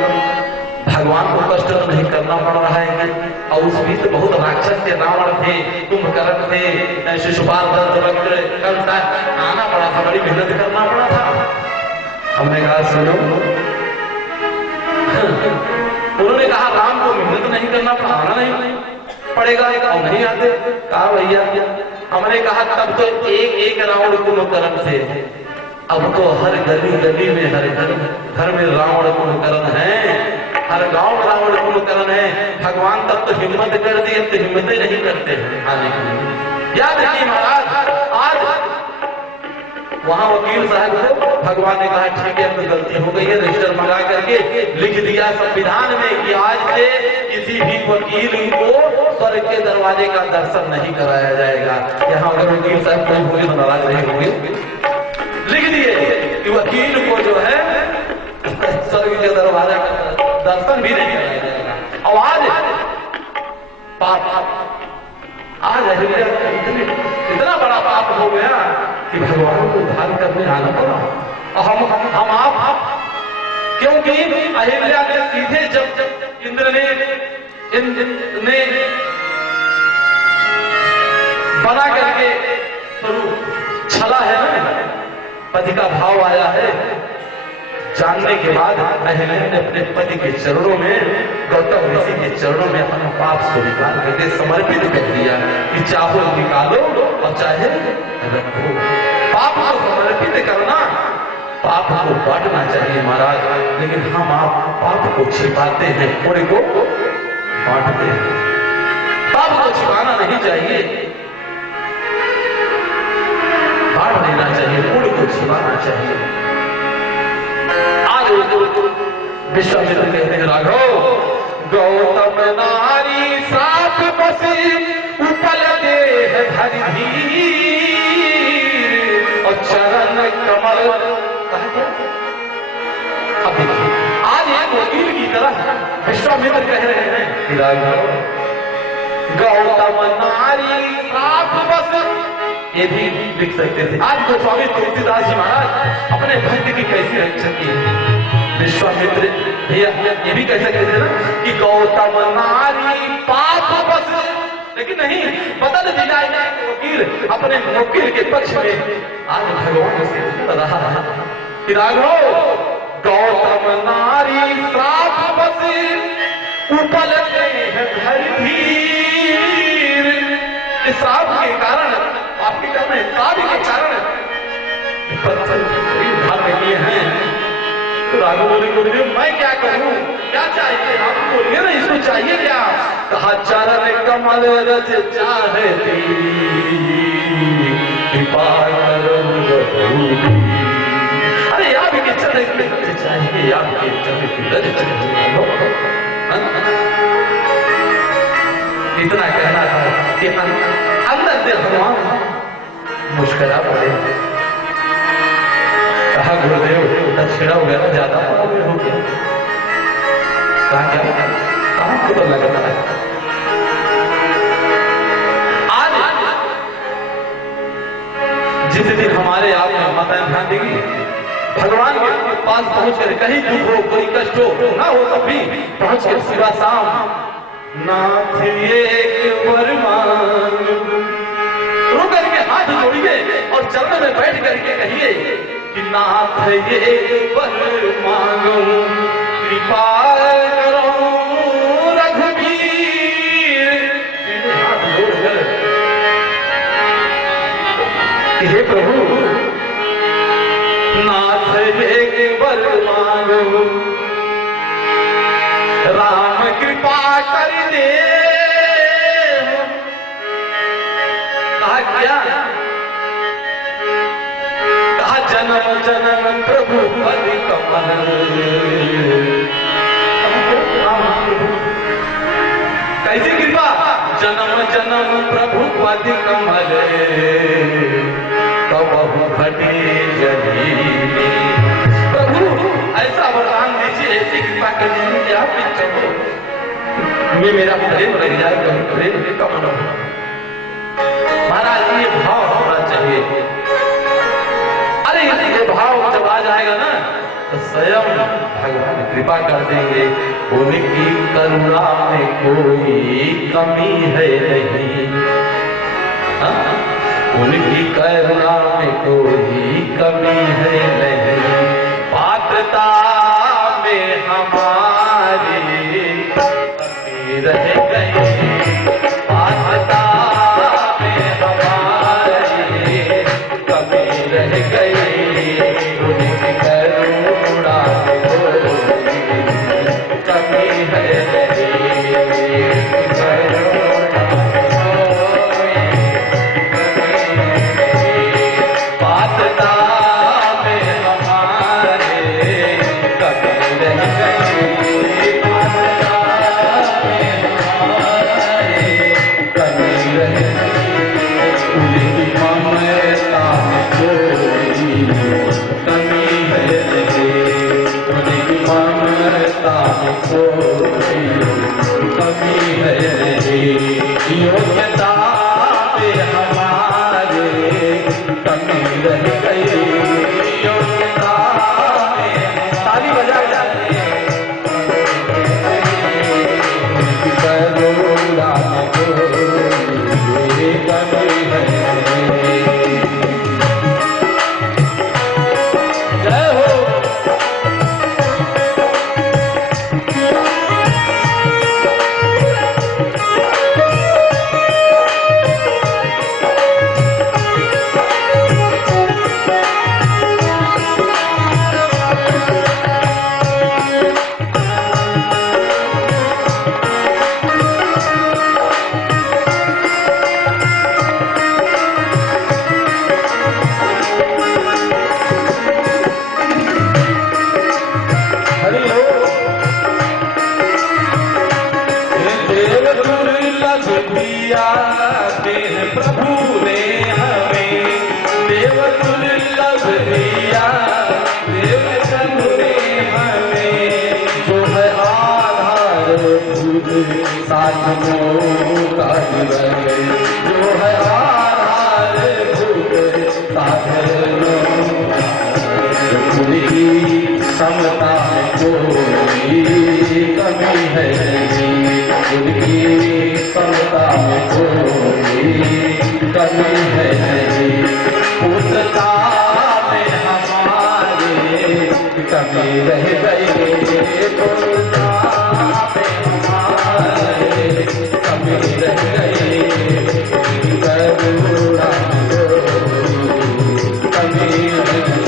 भगवान को कष्ट तो नहीं करना पड़ रहा है, और उस बीच बहुत राक्षस थे, रावण थे, कुंभकर्ण थे, शिशुपाल आना पड़ा था, बड़ी मेहनत करना पड़ा था। हमने कहा सुनो, उन्होंने कहा राम को मेहनत नहीं करना पड़ाना नहीं पड़ेगा, और नहीं आते। कहा भैया, हमने कहा तब तो एक रावण कुंभकर्ण थे, अब तो हर गली गली में, हर घर में रावण कुंभकर्ण है, हर गांव रावण कुंभकर्ण है। भगवान तब तो हिम्मत कर दी, अब तो हिम्मतें नहीं करते आने के लिए। याद रखिए महाराज, आज वहां वकील साहब को भगवान ने कहा ठीक है, तो गलती हो गई है, रजिस्टर मंगा करके लिख दिया संविधान में कि आज से किसी भी वकील को स्वर्ग के दरवाजे का दर्शन नहीं कराया जाएगा। यहाँ अगर वकील साहब कोई होंगे तो नाराज नहीं होंगे, लिख दिए कि वकील को जो है स्वर्ग के दरवाजा दर्शन भी नहीं कराया जाएगा। और आज पाप, आज अहिल्या इतना बड़ा पाप हो गया कि भगवान को उद्धार करने आना पड़ा। और हम आप क्योंकि अहिल्या ने सीधे जब इंद्र ने बना करके स्वरूप छला है ना, पति का भाव आया है, जानने के बाद अहिल्या ने अपने पति के चरणों में, गौतम ऋषि के चरणों में अपना पाप स्वीकार करके समर्पित कर दिया कि चाहो निकालो और चाहे रखो। पाप को समर्पित करना, पाप को बांटना चाहिए महाराज, लेकिन हम आप पाप को छिपाते हैं, पुण्य को बांटते हैं। पाप को छिपाना नहीं चाहिए, बांट देना चाहिए, पुण्य को छिपाना चाहिए। आज विश्वामित्र कहते हैं राघव, गौतम नारी साथ बसी उपल देह धरि धीर और चरण कमल। अब देखिए, आज एक वकील की तरह विश्वामित्र कह रहे हैं कि राघव गौतम नारी साथ बस, ये भी लिख सकते थे। आज तो स्वामी तुलसीदास जी महाराज अपने भक्त की कैसी रक्षा की। विश्वामित्र ये भी कह सकते थे ना कि गौतम नारी पाप बस, लेकिन नहीं, बदल दिया वकील अपने वकील के पक्ष में। आज भगवान से रहा कि राघव गौतम नारी श्राप बस उपल धरि धीर। इस श्राप के कारण, आपके कर्म कार्य के कारण धारण किए हैं। तो राघव बोले गुरुदेव मैं क्या करूं, क्या चाहिए? आप बोलिए ना, इसको चाहिए क्या? कहा चरण कमल रज चाहती कृपा करो। अरे आपके चरण की रज चाहिए, आपके चरण की रज चाहिए। इतना कहना था कि अंदर से भगवान मुस्कुरा पड़े। कहा गुरुदेव दक्षिणा वगैरह ज्यादा हो गया। कहा क्या? आपको तो लग रहा है। आज जिस दिन हमारे आप में माताएं ध्यान देगी, भगवान के पास पहुंच कर कहीं दुख हो, कोई कष्ट हो ना हो, तब भी पहुंच कर सुबह शाम नाथ एक वरमान रो करके हाथ जोड़िए और चरण में बैठ करके कहिए कि नाथ एक वर मांगो कृपा करो रघुवीर। हाथ जोड़कर हे प्रभु नाथ एक वर मांगो, राम कृपा कर दे। कहा क्या? कहा जन्म जन्म प्रभु पद कमल। कैसी कृपा? जन्म जन्म प्रभु पद कमल कबहु घटे जलीली। प्रभु ऐसा वरदान दीजिए, ऐसी कृपा कर दीजिए कि आप में मेरा प्रेम लग जाए, कभी प्रेम के कमल। महाराज ये भाव होना चाहिए। अरे ये भाव जब आ जाएगा ना तो स्वयं भगवान कृपा कर देंगे। उनकी करुणा में कोई कमी है नहीं, उनकी करुणा में कोई कमी है नहीं। पात्रता में हमारी कमी रह गई, पात्रता में हमारी कमी रह गई। उनकी करुणा में कोई कमी है नहीं, को योग्यता पे हमारे कमी रह गई, योग्यता में ताली बजा जाती है करुणा ये कमी है। जय हो। प्रभु ने हमें देव दुर्लभ दिया, देव प्रभु ने हमें जो है आधार भूत साधनों का जीवन, जो है आधार भूत साधनों उनकी समता में कोई कमी है नहीं, उनकी समता में कोई कमी है नहीं, पूर्णता में हमारे कमी रह गई, पूर्णता में हमारे कमी रह गई, करुणा कमी रह गई।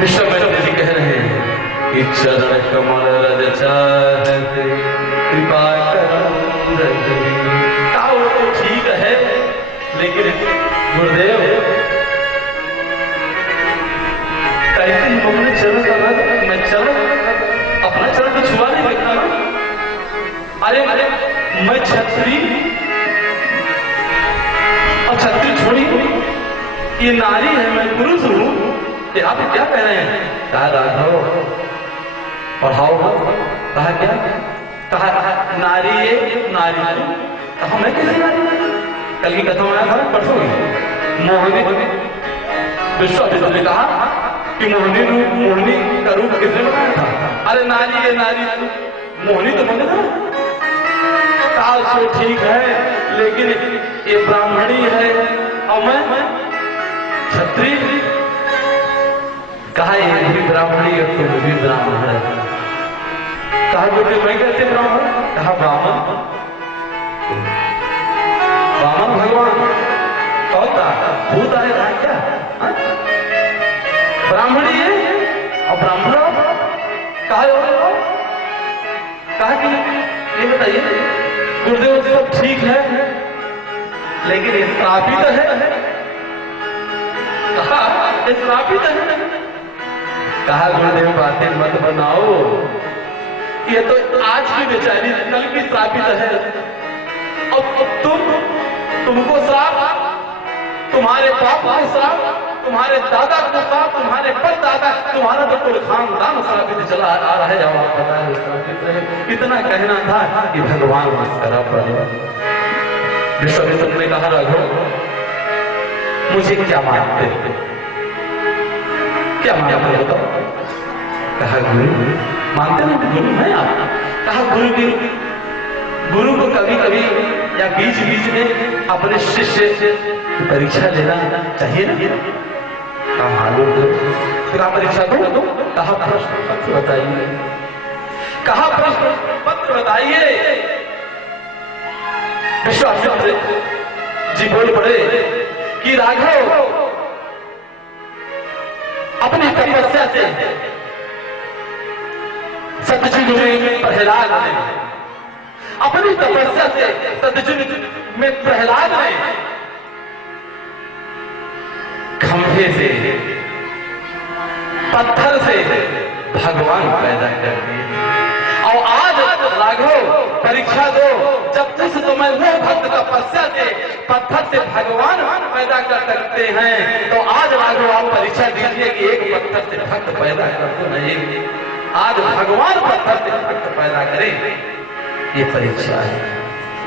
विश्वमित्र जी कह रहे हैं कि चरण कमल रज चाहते कृपा कहा वो तो ठीक है, लेकिन गुरुदेव कैसे अपने चरण का मैं चरण अपना चरण तो छुआ नहीं देखता। अरे अरे मैं छत्री और छत्री छोड़ी, ये नारी है, मैं पुरुष हूं, आप क्या कह रहे हैं? कहा राघव पढ़ाओ, कहा क्या? कहा नारी ये नारी, कहा मैं कैसे नारी? कल की कथा में आया था परसों मोहिनी, विश्वामित्र ने कहा कि मोहिनी का रूप किसने बनाया था? अरे नारी ये नारी, मोहिनी तो बने था। कहा सो ठीक है, लेकिन ये ब्राह्मणी है और मैं क्षत्रिय। कहा ये भी ब्राह्मणी है, तुम भी ब्राह्मण है। कहा बेटे मैं कैसे ब्राह्मण? कहा ब्राह्मण ब्राह्मण भगवान कौन था? भूत आए था क्या? ब्राह्मणी है और ब्राह्मण कहा कि ये बताइए गुरुदेव सब ठीक है, लेकिन ये श्रापित है। कहा ये श्रापित है। कहा गुरुदेव बातें मत बनाओ, ये तो आज की बेचारी कल की श्रापित है। अब तुमको श्राप, तुम्हारे बाप को श्राप, तुम्हारे दादा को श्राप, तुम्हारे परदादा, तुम्हारा तो कुल खानदान श्रापित चला आ रहा है। जब आप पता है श्रापित है, इतना कहना था कि भगवान मस्करा पड़े। विश्वामित्र ने कहा राघव मुझे क्या मानते, क्या मानते बताओ? कहा गुरु मानते ना, गुरु मैं आप। कहा गुरु को कभी कभी या बीच बीच में अपने शिष्य से परीक्षा लेना चाहिए ना। कहा मालूम फिर आप परीक्षा दो। कहा प्रश्न पत्र बताइए। कहा प्रश्न पत्र बताइए। अपनी तपस्या से सतयुग में प्रहलाद ने, अपनी तपस्या से सतयुग में प्रहलाद ने खंभे से, पत्थर से भगवान पैदा कर दिए। और आज राघव परीक्षा दो, जब उस समय वो भक्त तपस्या से पत्थर से भगवान पैदा कर सकते हैं, तो आज राघव आप परीक्षा दीजिए कि एक पत्थर से भक्त पैदा कर दो नहीं, आज भगवान पत्थर से भक्त पैदा करें, ये परीक्षा है।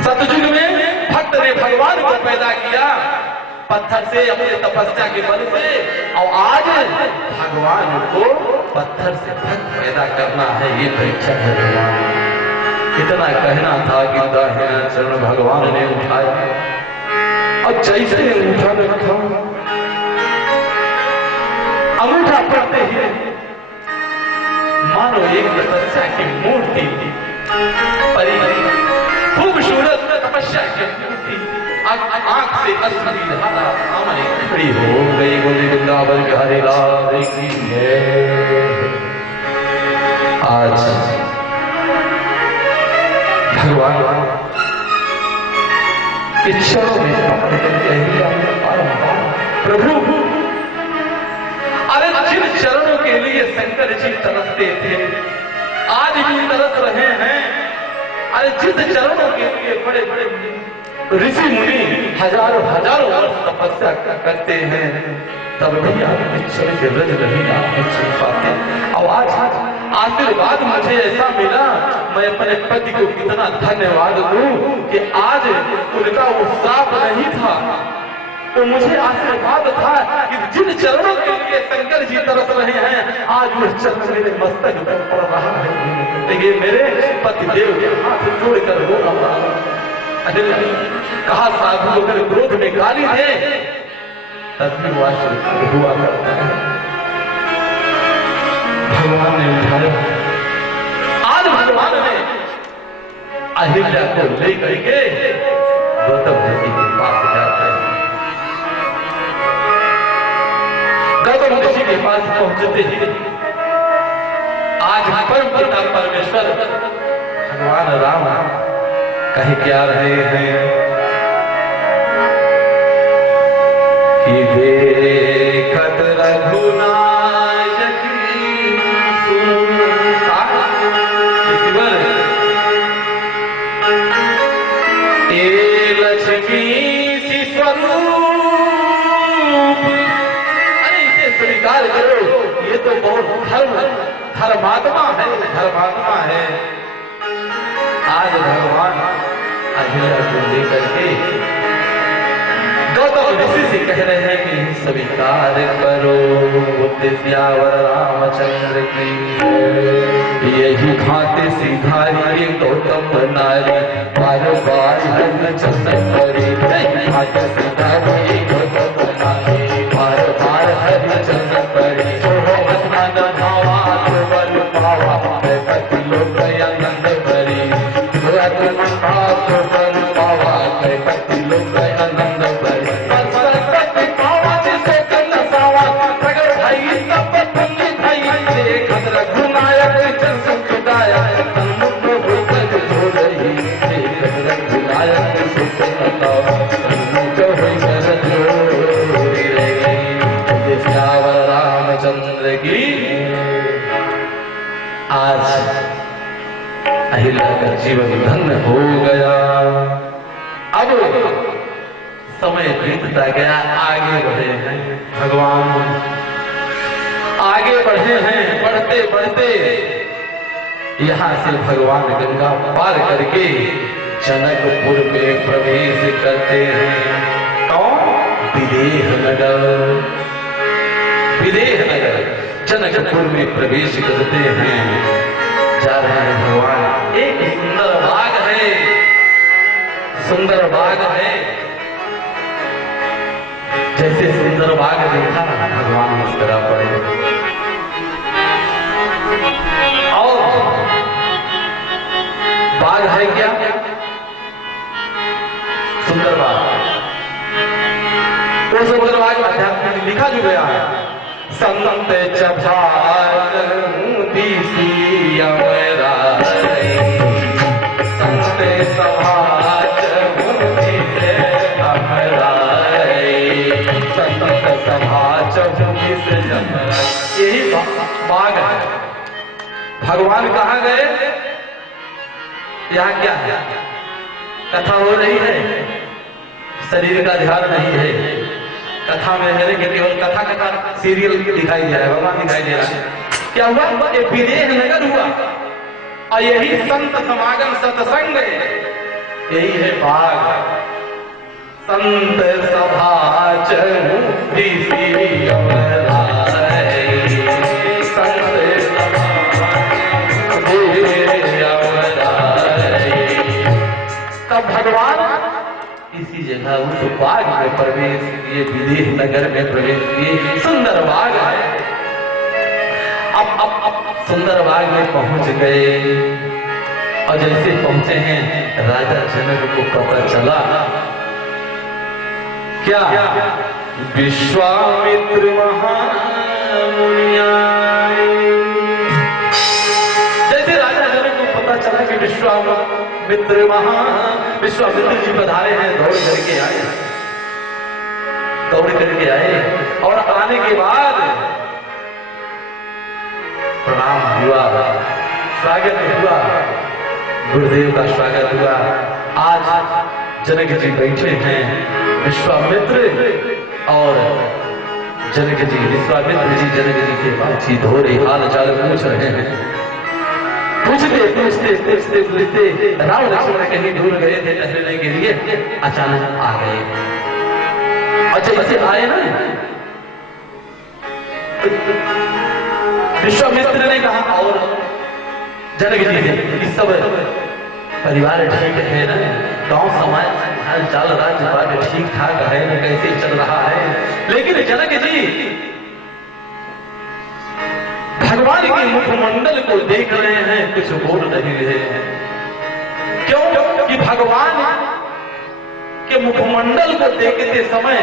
सतयुग में भक्त ने भगवान को पैदा किया पत्थर से, अपने तपस्या के बल से, और आज भगवान को पत्थर से भक्त पैदा करना है, ये परीक्षा है भगवान। इतना कहना था कि दाहिना चरण भगवान ने उठाया और जैसे उठा रखा, अंगूठा पड़ते ही मानो एक तपस्या की मूर्ति परी, खूबसूरत तपस्या की मूर्ति आंख से अश्रु धारा सामने खड़ी हो गई। बोले वृंदावन बिहारी लाल की जय। आज भगवान के चरणों में प्रभु, अरे जिन चरणों के लिए शंकर जी तरसते थे आज भी तरस रहे हैं। अरे जिन चरणों के लिए बड़े बड़े ऋषि मुनि हजारों हजारों वर्ष तपस्या करते हैं, तब भी आपके चरण के रज नहीं आप छू पाते। और आज आशीर्वाद मुझे ऐसा मिला, मैं अपने पति को कितना धन्यवाद दूं कि आज उनका वो साफ नहीं था, तो मुझे आशीर्वाद था कि जिन चरणों के लिए शंकर जी तरस रहे हैं, आज वो चरण मेरे मस्तक पर पड़ रहा है। ये मेरे पति देव के हाथ जोड़कर हो रहा है। कहा साधु अगर क्रोध में गाली दे तब भी वो आशीर्वाद हुआ करता है। भगवान ने उठाया, आज भगवान ने अहिल्या को लेकर के गौतम ऋषि के पास जाते हैं। गौतम ऋषि के पास पहुंचते ही आज परम पिता परमेश्वर भगवान राम कहे क्या रहे हैं कि देखत रघुनायक ए लक्ष्मी सी स्वरूप। अरे इसे स्वीकार करो, ये तो बहुत धर्मात्मा है, धर्मात्मा है। आज भगवान अहिल्या को लेकर के गौतम ऋषि से कह रहे हैं कि स्वीकार करो सियावर रामचंद्र की। यही खाते सिधारी गौतम नारी बार बार हर चंदन करी। यही खाते सिधारी गौतम नारी बार बार हर चंदन करी। मन भावा तो बल पावा पति लोग आनंद करी। पावा पति लोग आनंद करी। पावा जिसे कल पावा प्रगट भाई सब पुण्य भाई देखत रघुनायक जन सुखदाया सन्मुख होकर हो रही। देखत रघुनायक सुख बताओ सन्मुख होकर जो रही। श्यावर रामचंद्र की। आज अहिल्या का जीवन धन्य हो गया। अब समय बीतता गया, आगे बढ़े हैं भगवान, आगे बढ़े हैं। बढ़ते बढ़ते यहाँ से भगवान गंगा पार करके जनकपुर में प्रवेश करते हैं। कौन? विदेह नगर। विदेह नगर जनकपुर में प्रवेश करते हैं। जा रहे हैं भगवान। एक सुंदर बाग है, सुंदर बाग है। जैसे सुंदर बाग देखा भगवान मुस्कुरा पड़े। और बाग है क्या? सुंदर बाग। वो सुंदर बाग अध्यात्म में लिखा जो गया है, संत चभात दिसी अमराई, संत सभात दिसे अमराई, संत सभात दिसे अमराई। यही बाग है। भगवान कहाँ गए? यहाँ क्या है? कथा हो रही है, शरीर का ध्यान नहीं है। कथा में है कि केवल कथा कथा सीरियल दिखाई दे रहा है, भगवान दिखाई दे रहा है। क्या हुआ? ये विदेह नगर हुआ और यही संत समागम सत्संग, यही है बाग। संत सभा दिसी अमराई, संत तब भगवान इसी जगह उस बाग में प्रवेश किए, विदेह नगर में प्रवेश किए। सुंदर बाग है। अब सुंदर बाग में पहुंच गए और जैसे पहुंचे हैं राजा जनक को पता चला क्या? विश्वामित्र महामुनिया। जैसे राजा जनक को पता चला कि विश्वामित्र जी पधारे हैं, दौड़ करके आए और आने के बाद प्रणाम हुआ, स्वागत हुआ, गुरुदेव का स्वागत हुआ। आज जनक जी बैठे हैं, विश्वामित्र और जनक जी, विश्वामित्र जी जनक जी के बातचीत हो रही, हाल चाल पूछ रहे हैं। पूछते राम लक्ष्मण कहीं दूर गए थे टहलने के लिए, अचानक आ गए। और जब से आए ना, विश्वामित्र ने कहा और जनक जी ने कि सब परिवार ठीक है ना, गांव समाज हाल चाल राज्य बात ठीक ठाक है ना, कैसे चल रहा है। लेकिन जनक जी भगवान के मुखमंडल को देख रहे हैं, कुछ बोल नहीं रहे हैं। क्यों? कि भगवान के मुखमंडल को देखते समय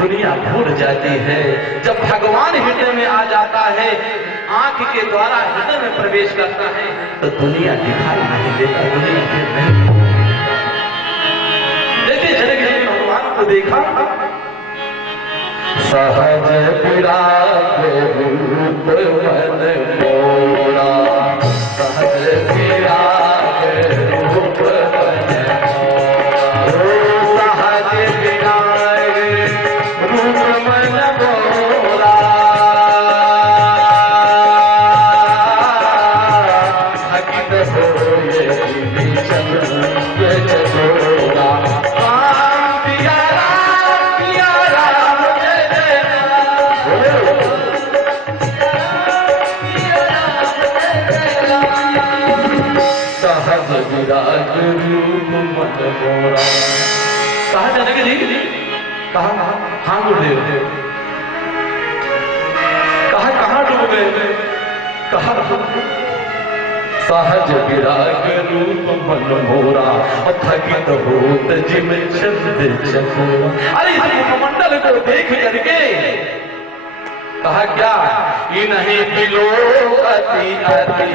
दुनिया भूल जाती है। जब भगवान हृदय में आ जाता है, आंख के द्वारा हृदय में प्रवेश करता है, तो दुनिया दिखाई नहीं देता, दुनिया फिर नहीं। जैसे जनक जी भगवान को देखा, सहज विराग रूप मन मोरा, सहज विराग रूप मन मोरा, सहज विराग रूप मन मोरा, हकित होए चंद्र चकोरा। कहा जनक जी? कहा हाँ गुरुदेव। कहा कहाँ डूब गए? कहा सहज विराग रूप मन मोरा, थकित होत जिम चंद चकोरा। अरे इस मुखमंडल को देख करके कहा क्या? ये नहीं दिलो अति अति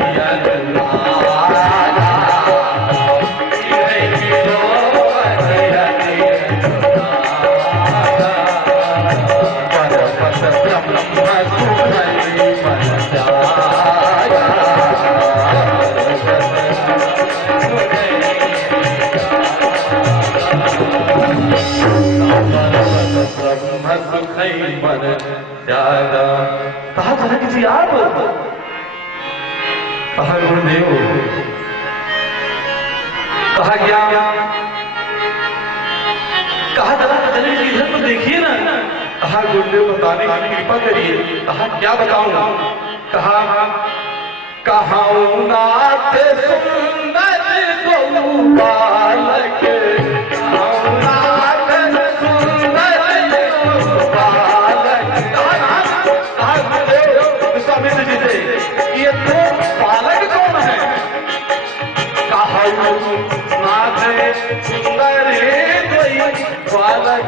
कहा जनक जी आप? कहा गुरुदेव। कहा क्या? कहा जनक जी इधर तो देखिए ना। कहा गुरुदेव बताने की कृपा करिए। कहा क्या बताऊं? कहा कहाऊं नाथ सुंदर गोपाल के, ये तो बालक कौन है? कहा नाथ सुंदर वही बालक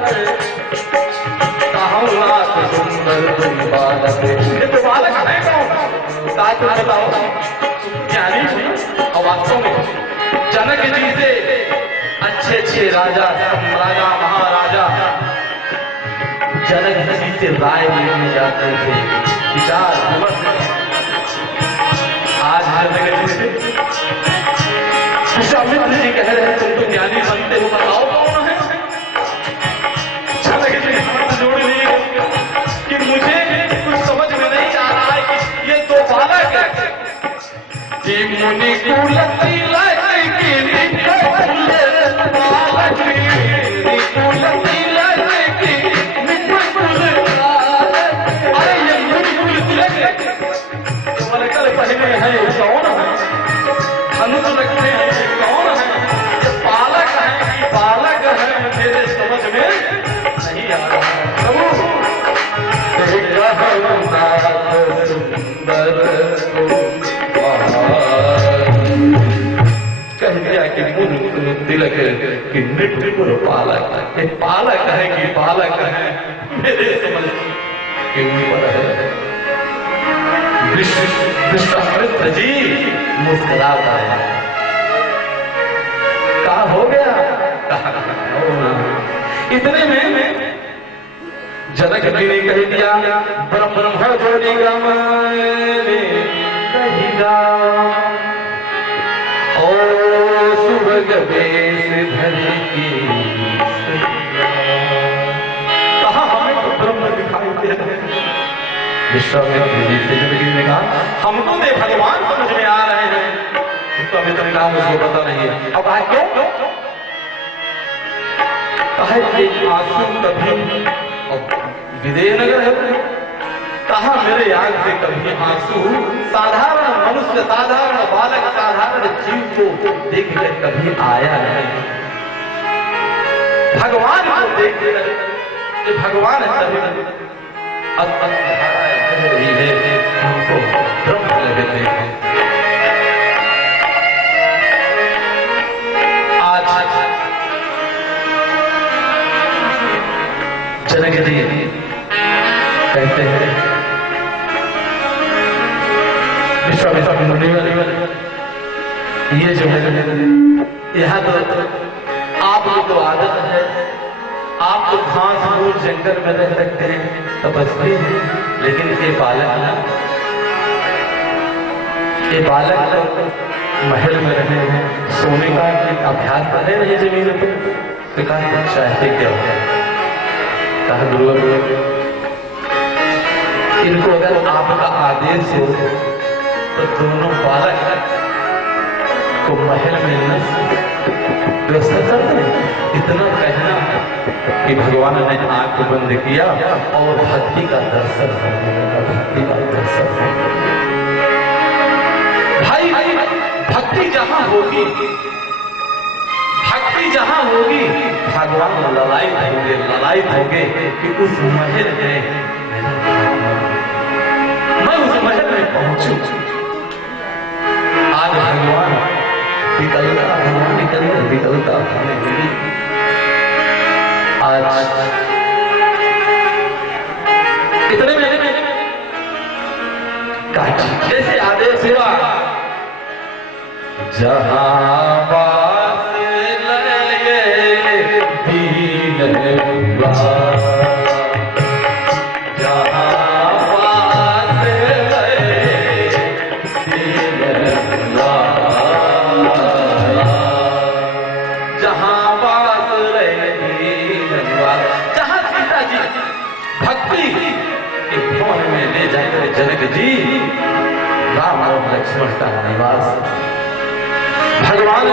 नाथ सुंदर तुम बालक। ये तो बालक है कौन? साथ में बताओ। ज्ञानी और वास्तव में जनक जी से अच्छे अच्छे राजा, राजा महाराजा जनक जी से राय लेने जाते थे, विचार विमर्श। आज जनक जी से विश्वामित्र जी कह रहे हैं तुम तो ज्ञानी बनते हो, बताओ कौन है? जनक जी हाथ जोड़ लिए कि मुझे कुछ समझ में नहीं आ रहा है कि ये दो बालक है कि मुनि कुलती पहले है कौन है? धनुष रखते हैं कौन है? ये बालक है कि बालक है, मेरे समझ में नहीं आ रहा। प्रभु कह दिया कि तिलक कि नृपुर पालक। ये पालक है कि बालक है, मेरे समझ के ऊपर है। विश्वामित्र जी मुस्कुराता है। क्या हो गया? इतने में जनक जी ने कह दिया ब्रह्म जोड़ी गम कहिगा और सुभग बेस धरी की। कहा हमें तो ब्रह्म दिखाई दे रहे हैं। विश्वामित्र जी से जनक जी ने कहा हम तो दे भगवान समझ में आ रहे हैं, तो अभी तक नाम उसको पता नहीं है। अब आज क्यों कहा आंसू कभी विदेह नगर है, कहा मेरे आंख से कभी आंसू साधारण मनुष्य, साधारण बालक, साधारण जीव को देख कर कभी आया नहीं। भगवान को देख कर भगवान सभी रही है, हमको ब्रह्म लगते हैं। आज जनक जी कहते हैं विश्वामित्र मुनि ये जो है यहाँ तो आपको तो आदत है, आप तो घास फूस जंगल में रह सकते हैं, तपस्वी हैं, लेकिन ये बालक महल में रहे हैं, सोने का अभ्यास कर रहे हैं जमीन पे। कहा चाहते क्या हो? कहा गुरु इनको अगर आपका आदेश हो तो दोनों बालक को महल में न व्यवस्था कर दें। इतना कहना कि भगवान ने आंख बंद किया और भक्ति का दर्शन होने लगा। भक्ति का दर्शन भाई, भक्ति जहां होगी, भक्ति जहां होगी भगवान ललायत होंगे कि उस महल में मैं उस महल में पहुंचू। आज भगवान निकलता हमें मिली। आज इतने में कैसे आदेश हुआ? जहां बात लगे दीन जनक जी राम और लक्ष्मण का निवास। भगवान